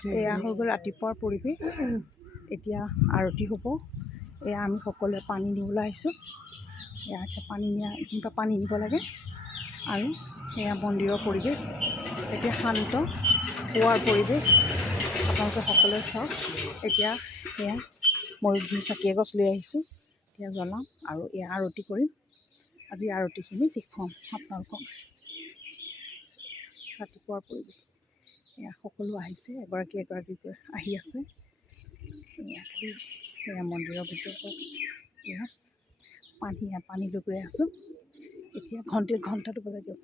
এয়া হৈ গ'ল ৰাতিপুৱাৰ পৰিৱেশ। এতিয়া আৰতি হ'ব। এয়া আমি সকলোৱে পানী নিবলৈ আহিছোঁ। এয়া পানী নিব লাগে। আৰু এয়া মন্দিৰৰ পৰিৱেশ। এতিয়া শান্ত হোৱাৰ পৰিৱেশ আপোনালোকে সকলোৱে চাওক। এতিয়া এয়া মই চাকি এগছ লৈ আহিছোঁ। এতিয়া জ্বলাম আৰু এয়া আৰতি কৰিম। আজি আৰতিখিনি দেখুৱাম আপোনালোকক। ৰাতিপুৱাৰ পৰিৱেশ এয়া সকলো আহিছে, এগৰাকী এগৰাকীকৈ আহি আছে। এয়া মন্দিৰৰ ভিতৰত এয়া পানী লৈ গৈ আছোঁ। এতিয়া ঘণ্টাটো বজাই দিয়ক।